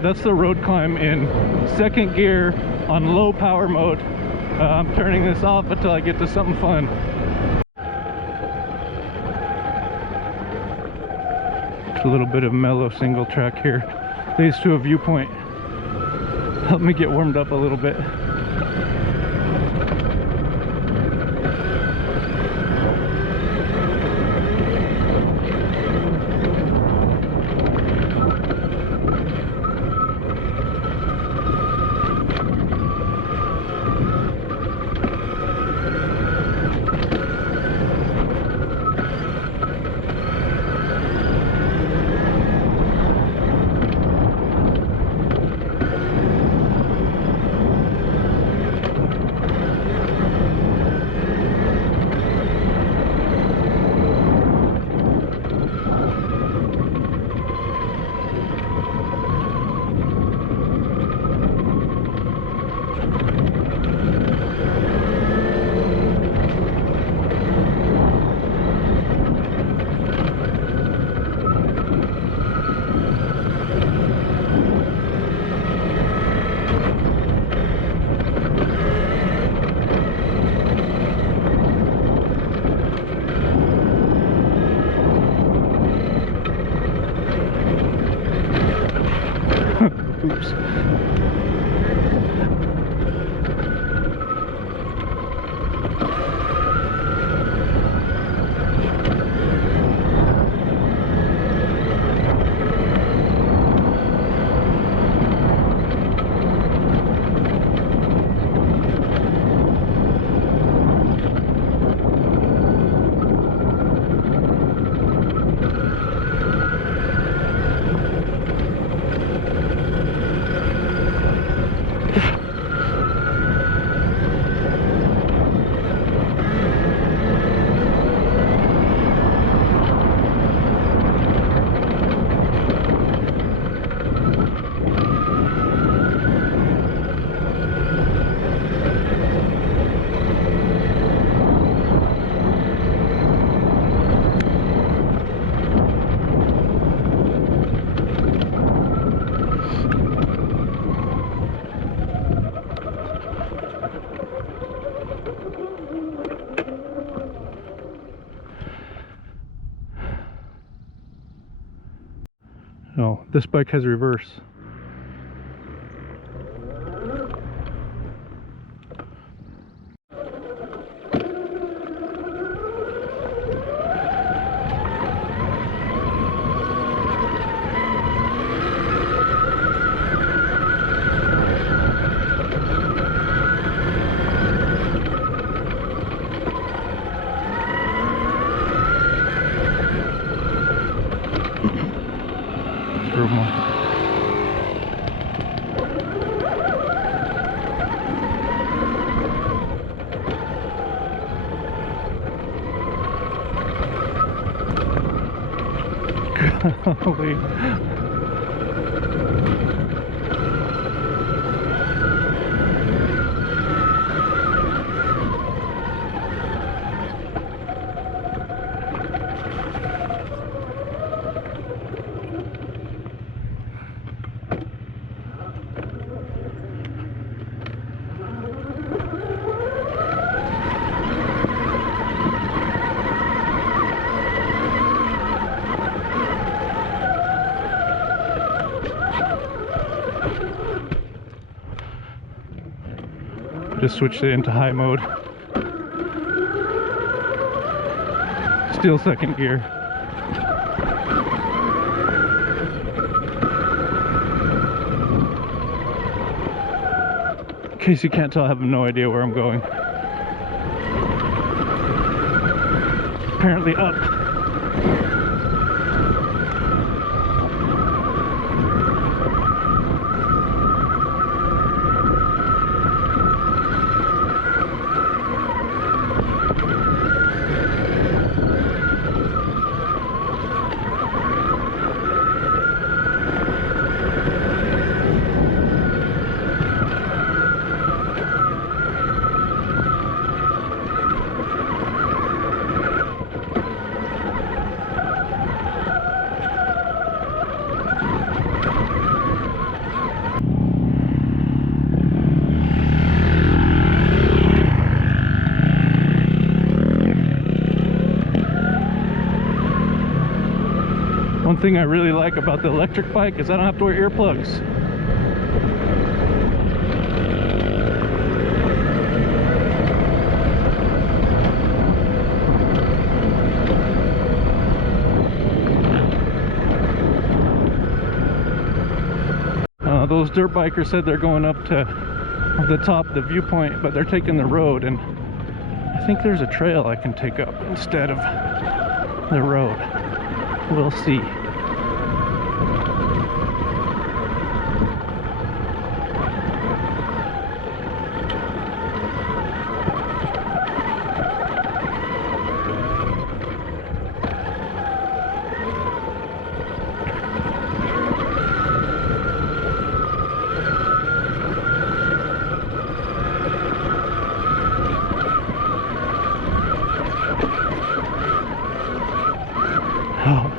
Alright, that's the road climb in second gear on low power mode. I'm turning this off until I get to something fun. It's a little bit of mellow single track here. Leads to a viewpoint. Help me get warmed up a little bit. Oops. No, this bike has reverse. Holy. Just switched it into high mode. Still second gear. In case you can't tell, I have no idea where I'm going. Apparently up. thing I really like about the electric bike is I don't have to wear earplugs. Those dirt bikers said they're going up to the top, the viewpoint, but they're taking the road, and I think there's a trail I can take up instead of the road. We'll see. Oh,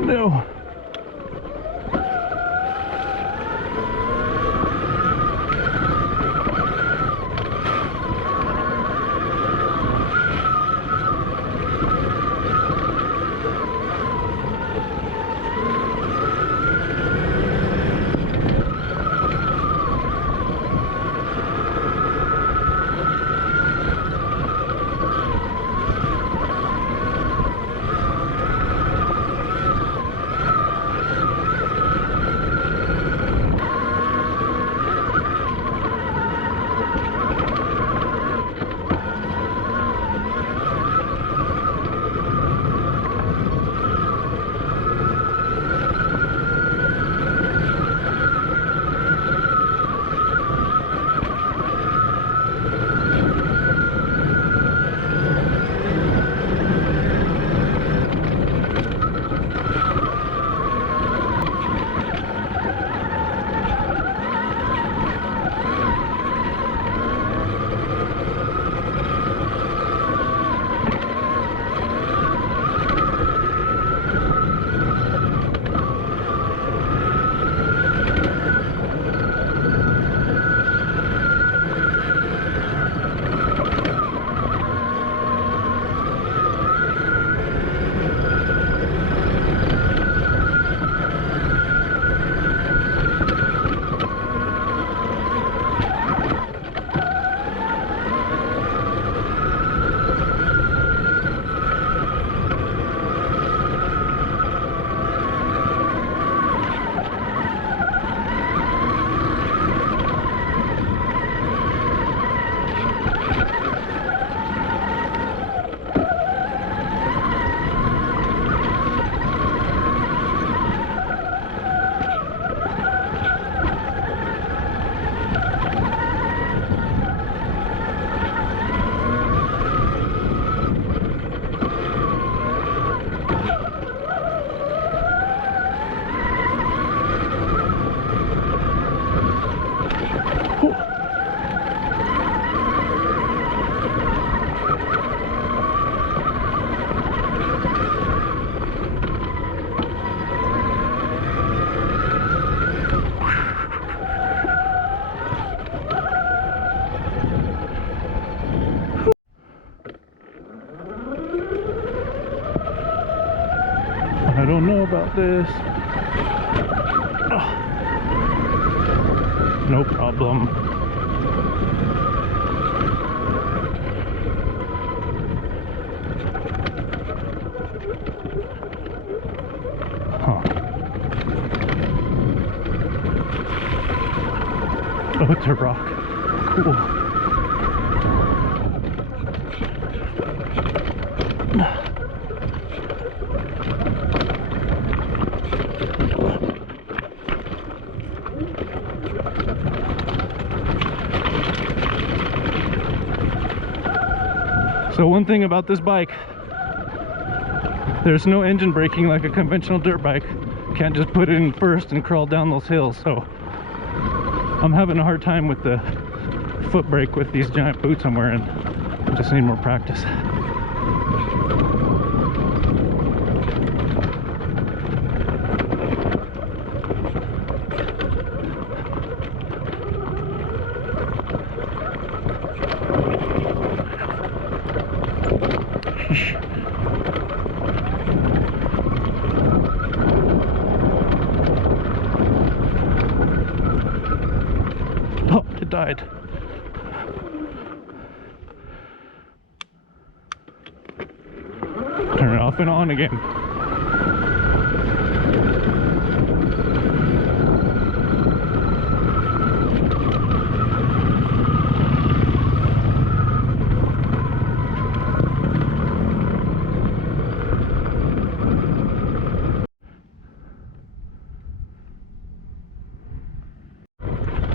no. I don't know about this. Oh, no problem. Huh. Oh, it's a rock. Cool. So one thing about this bike, there's no engine braking like a conventional dirt bike. Can't just put it in first and crawl down those hills. So I'm having a hard time with the foot brake with these giant boots I'm wearing. I just need more practice. side. Turn it off and on again.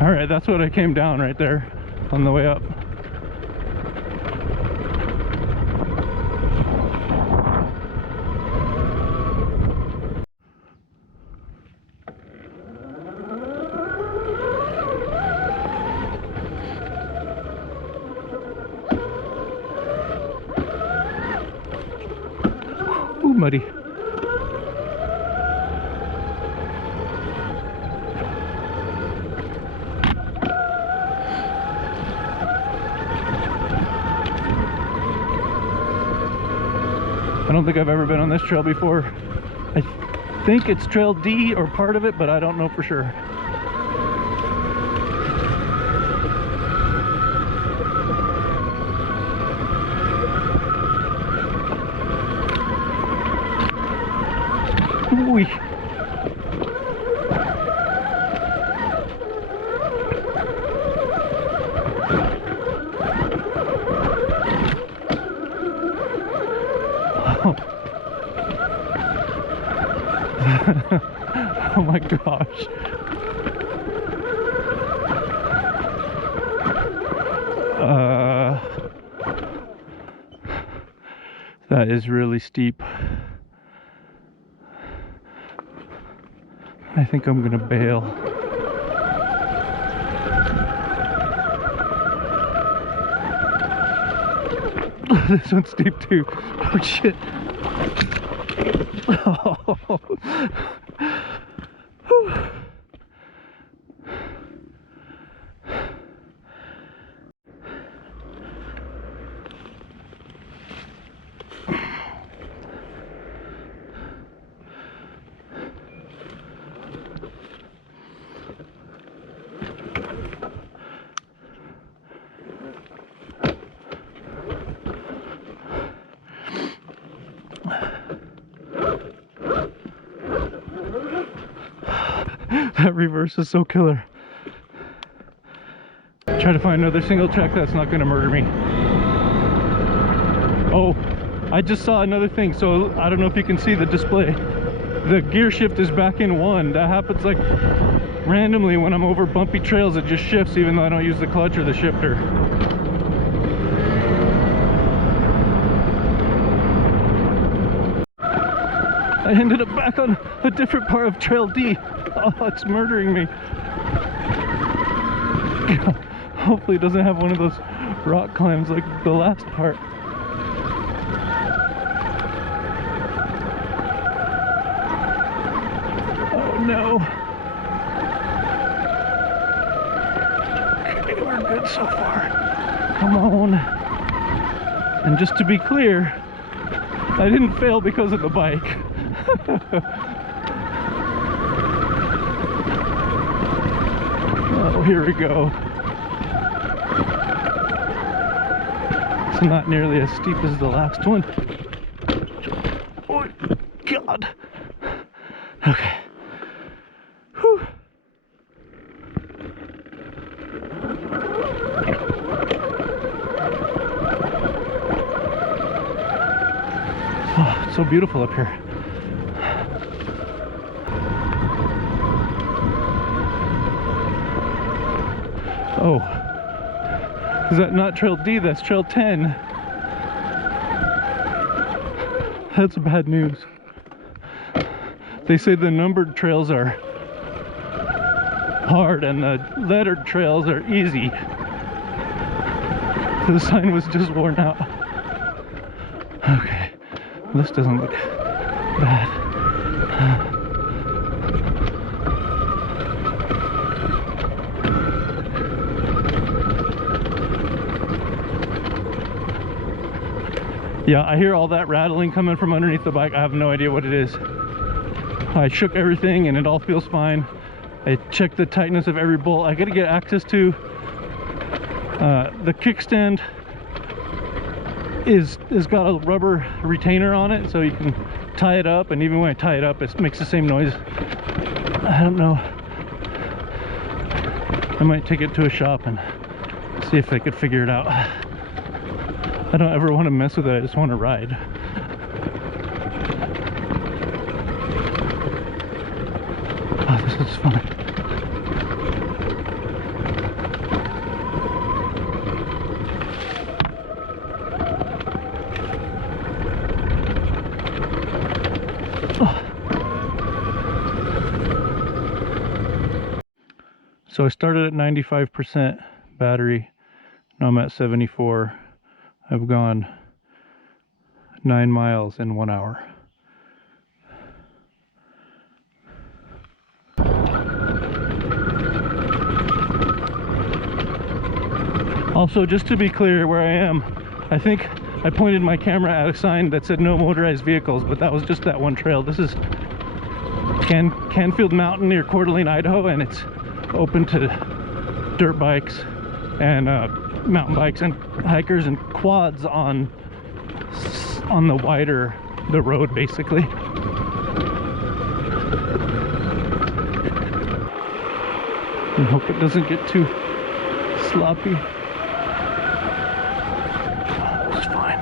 All right, that's what I came down right there on the way up. Ooh, muddy. I don't think I've ever been on this trail before. I think it's Trail D or part of it, but I don't know for sure. Ooh. Oh my gosh. That is really steep. I think I'm gonna bail. This one's steep too. Oh shit. Oh. That reverse is so killer. Try to find another single track that's not gonna murder me. Oh, I just saw another thing, so I don't know if you can see the display. The gear shift is back in 1. That happens like randomly when I'm over bumpy trails. It just shifts even though I don't use the clutch or the shifter. I ended up back on a different part of Trail D. Oh, it's murdering me. Hopefully it doesn't have one of those rock climbs like the last part. Oh no. Okay, we're good so far. Come on. And just to be clear, I didn't fail because of the bike. Oh, here we go. It's not nearly as steep as the last one. Oh, God. Okay. Whew. Oh, it's so beautiful up here. Oh, is that not Trail D? That's Trail 10. That's bad news. They say the numbered trails are hard and the lettered trails are easy. The sign was just worn out. Okay, this doesn't look bad. Yeah, I hear all that rattling coming from underneath the bike. I have no idea what it is. I shook everything and it all feels fine. I checked the tightness of every bolt. I gotta get access to The kickstand is got a rubber retainer on it, so you can tie it up, and even when I tie it up, it makes the same noise. I don't know. I might take it to a shop and see if they could figure it out. I don't ever want to mess with it, I just want to ride. Oh, this is fun. So I started at 95% battery. Now I'm at 74. I've gone 9 miles in 1 hour. Also, just to be clear where I am, I think I pointed my camera at a sign that said no motorized vehicles, but that was just that one trail. This is Canfield Mountain near Coeur d'Alene, Idaho, and it's open to dirt bikes and mountain bikes and hikers and quads on the wider the road, basically. And hope it doesn't get too sloppy. It's fine.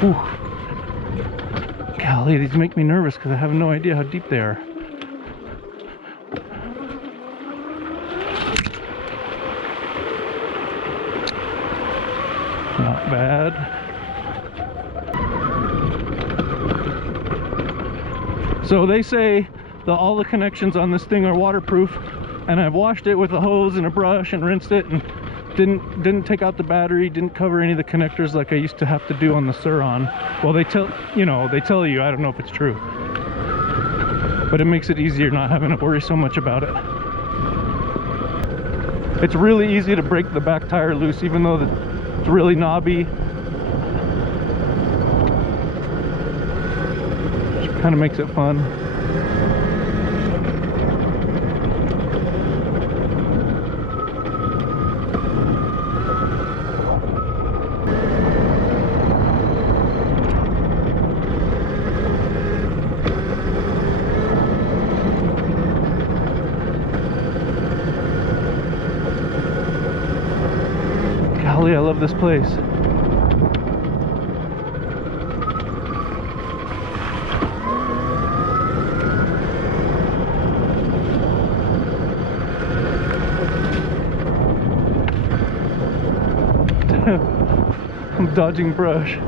Ooh. Golly, these make me nervous because I have no idea how deep they are. Not bad. So they say that all the connections on this thing are waterproof, and I've washed it with a hose and a brush and rinsed it, and didn't take out the battery, didn't cover any of the connectors like I used to have to do on the Surron. Well, they tell you, I don't know if it's true, but it makes it easier not having to worry so much about it. It's really easy to break the back tire loose, even though it's really knobby. Which kind of makes it fun. Golly, I love this place. I'm dodging brush.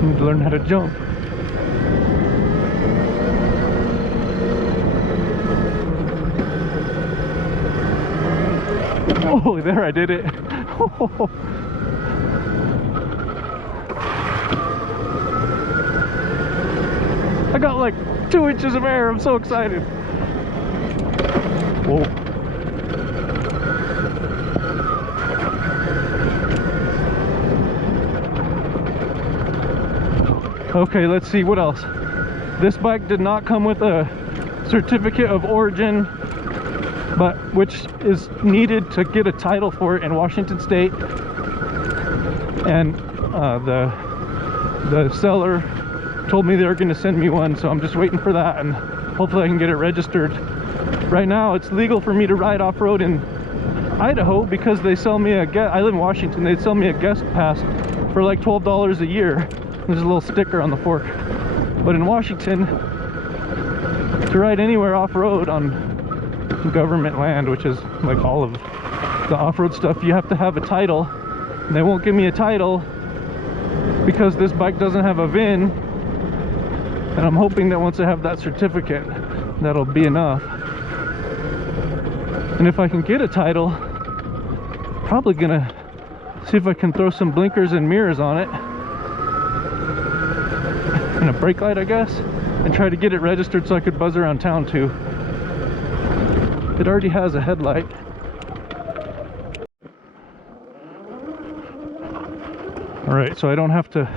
Need to learn how to jump. Oh, there, I did it. I got like 2 inches of air. I'm so excited. Whoa. Okay, let's see what else. This bike did not come with a certificate of origin, but which is needed to get a title for it in Washington State. And the seller told me they were going to send me one, so I'm just waiting for that, and hopefully I can get it registered. Right now it's legal for me to ride off-road in Idaho, because they sell me a guest. I live in Washington. They sell me a guest pass for like $12 a year. There's a little sticker on the fork. But in Washington, to ride anywhere off-road on government land, which is like all of the off-road stuff, you have to have a title. And they won't give me a title because this bike doesn't have a VIN. And I'm hoping that once I have that certificate, that'll be enough. And if I can get a title, probably gonna see if I can throw some blinkers and mirrors on it and a brake light, I guess, and try to get it registered so I could buzz around town too. It already has a headlight. Alright, so I don't have to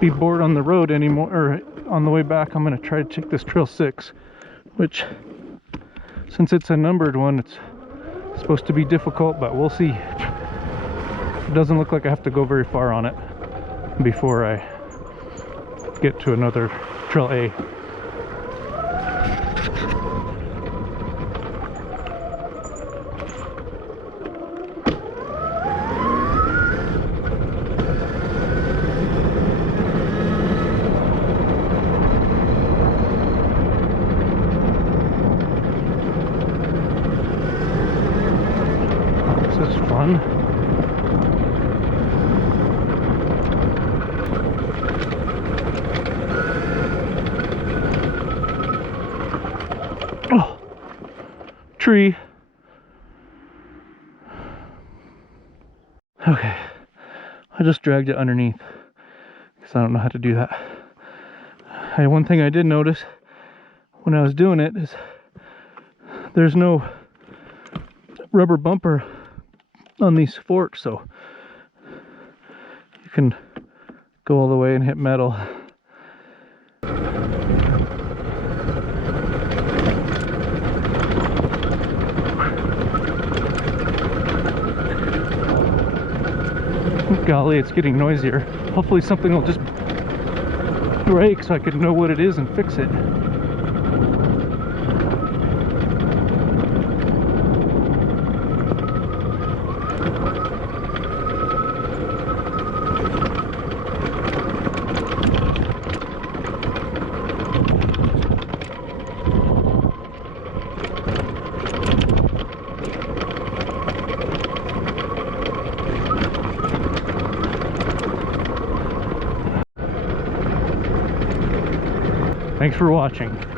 be bored on the road anymore, or on the way back. I'm gonna try to take this Trail 6, which, since it's a numbered one, it's supposed to be difficult, but we'll see. It doesn't look like I have to go very far on it before I get to another Trail A. This is fun. Oh, tree. Okay, I just dragged it underneath because I don't know how to do that. One thing I did notice when I was doing it is there's no rubber bumper on these forks, so you can go all the way and hit metal. Golly, it's getting noisier. Hopefully something will just break so I can know what it is and fix it. Thanks for watching.